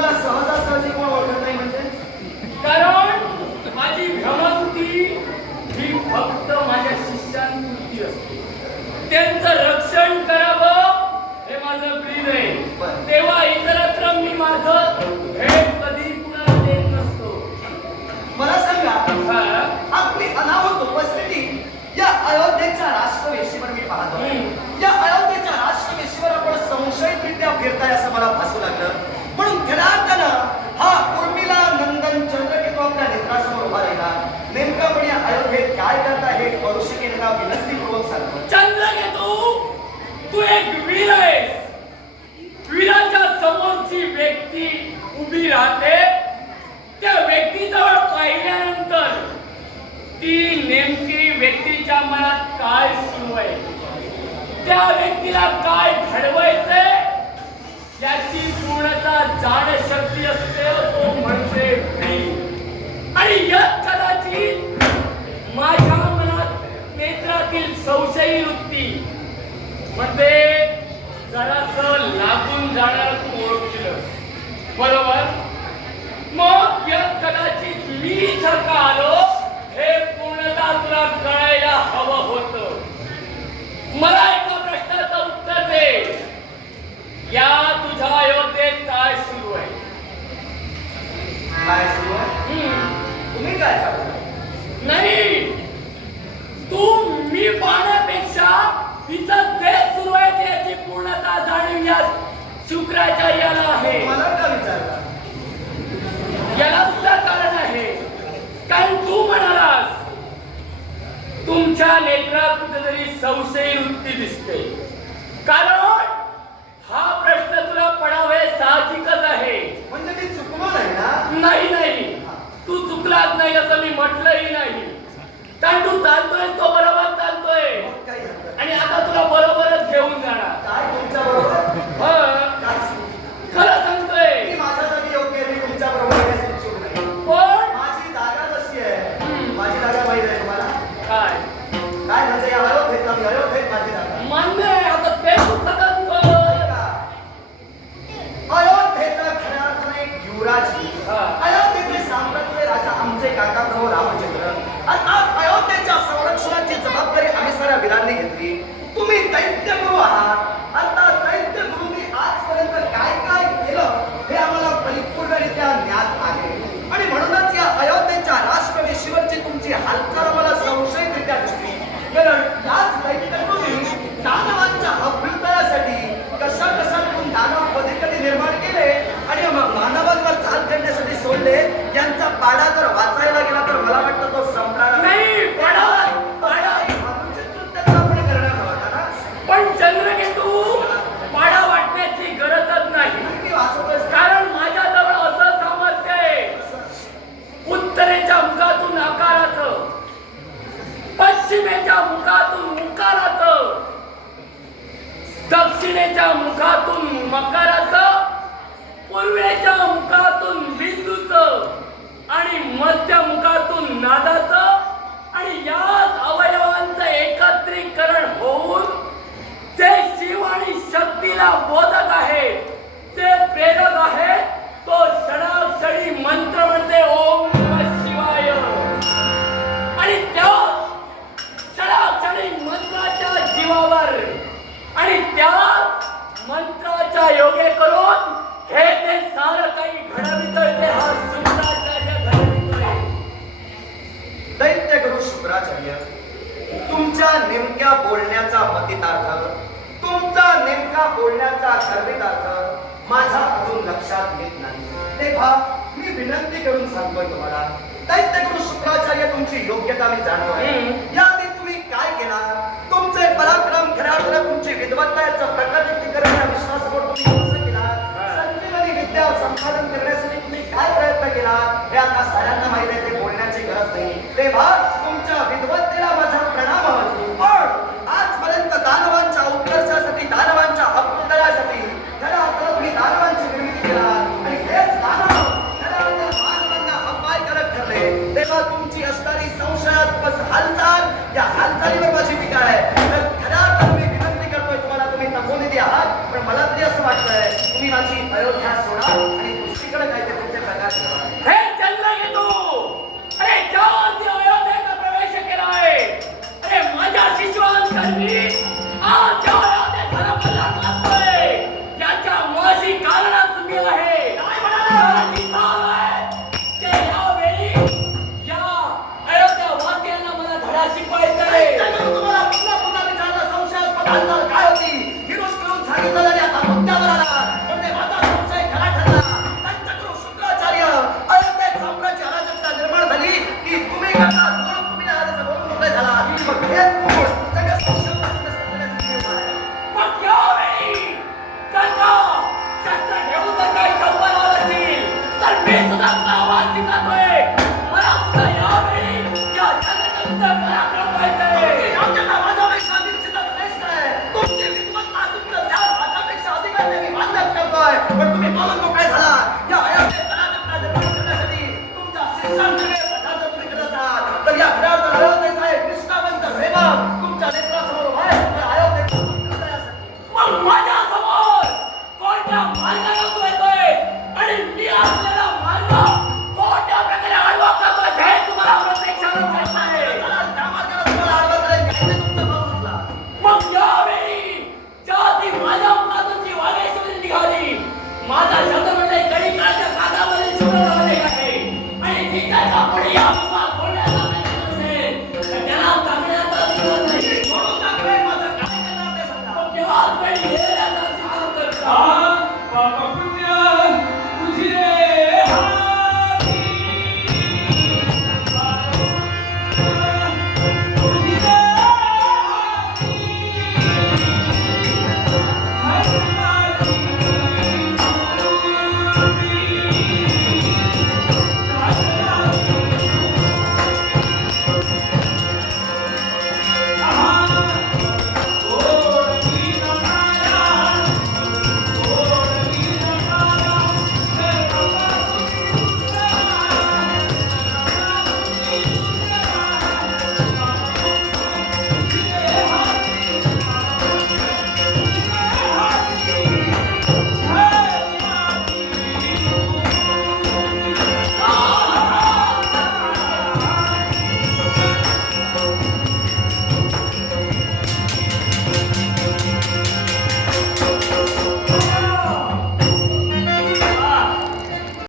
तुम्हाला सहजासहजी कोण ओळखत नाही म्हणजे? कारण माझी भ्रमंती ही फक्त माझ्या शिष्यांपुरती असते. त्यांचं रक्षण करावं हे माझं प्रीत आहे. तेव्हा इतरत्र मी माझं हे कधी नसतो. आपली या अयोध्येच्या राष्ट्रवेशीवर मी पाहतो. अयोध्येच्या आपण संशयितरित्या फिरताय असं मला विनंतीपूर्वक सांगतो चंद्रकेतू तू एक वीर आहेस. वीराच्या समोरची व्यक्ती उभी राहते. त्या व्यक्तीजवळ पाहिल्यानंतर ती नेमकी व्यक्तीच्या मनात काय सुरू आहे त्या व्यक्तीला काय घडवायचंय? याची पूर्णता जाण इथं का आलो हे पूर्णतः तुला कळायला हवं होतं. मला एका प्रश्नाचं उत्तर दे. या तुझ्या अयोध्येत काय सुरू आहे? काय सुरू आहे? हम्म. तुम्ही काय करता? नाही. तू मी पाहण्यापेक्षा जे सुरू आहे त्याची पूर्णता जाणीव या शुक्राचार्याला आहे. मला का विचारता याला सुद्धा कारण आहे कारण तू म्हणालास तुमच्या नेत्रात कुठेतरी संशयी वृत्ती दिसते. कारण हा प्रश्न तुला पडावे साहजिकच आहे. म्हणजे मी चुकलो नाही ना? नाही नाही. तू चुकलाच नाही असं मी म्हटलंही नाही. कारण तू चालतोय तो प्रभू रामचंद्र. आता अयोध्येच्या संरक्षणाची जबाबदारी आम्ही साऱ्या वीरांनी घेतली. तुम्ही दैत्य गुरु आहात आता दैत्य गुरुनी आजपर्यंत काय काय केलं हे आम्हाला परिपूर्णरित्या ज्ञात आहे आणि म्हणूनच या अयोध्येच्या राष्ट्रवेशीवरची तुमची हालचाल आम्हाला संशयितरित्या दिसली कारण याच दैत्य गुरुनी दानवांच्या अभ्युदयासाठी कशा कशातून दानव कधी कधी निर्माण केले आणि मग मानवांवर चाल करण्यासाठी सोडले यांचा पाडा जर वाचायला गेला तर मला वाटतं तो संपणार नाही पडावा पाडा आपण करणार नव्हता ना पण चंद्रकेतू पाडा वाटण्याची गरजच नाही मी वाचतोय कारण माझ्याजवळ असं सामर्थ्य आहे उत्तरेच्या मुखातून आकाराचं पश्चिमेच्या मुखातून मुकाराच दक्षिणेच्या मुखातून मकाराचं पूर्वेच्या मुखातून बिंदूच आणि मध्य मुखातून नादाचं आणि याच जीवावर आणि त्या मंत्राच्या योगे करून हे ते सारं काही घडवितोय ते हा शुक्राचार्य घडवितोय. दैत्य गुरु शुक्राचार्य तुमच्या नेमक्या बोलण्याचा मतितार्थ तुमचा नेमका बोलण्याचा गर्भितार्थ माझ्या अजून लक्षात येत नाही. तेव्हा मी विनंती करून सांगतोय तुम्हाला दैत्य गुरु शुक्राचार्य तुमची योग्यता मी जाणतोय हम्म. विद्वत्ता याचं प्रकटीकरण या विश्वासावर म्हणतो काय झाला या करण्यासाठी तुमच्या सिद्धांत तर या आहे कृष्णावंत सेवा तुमच्या नेत्रासमोर माझ्यासमोर कोणत्या मार्गाने माझा शब्द म्हणजे गणिताच्या कानामध्ये शुक्रवाने आहे. आणि गीताचा पुढे आम्हाला बोलण्याचा प्रयत्न असेल तर त्याला सांगण्याचा दिवस नाही. म्हणून दाखवे माझा काय तुझी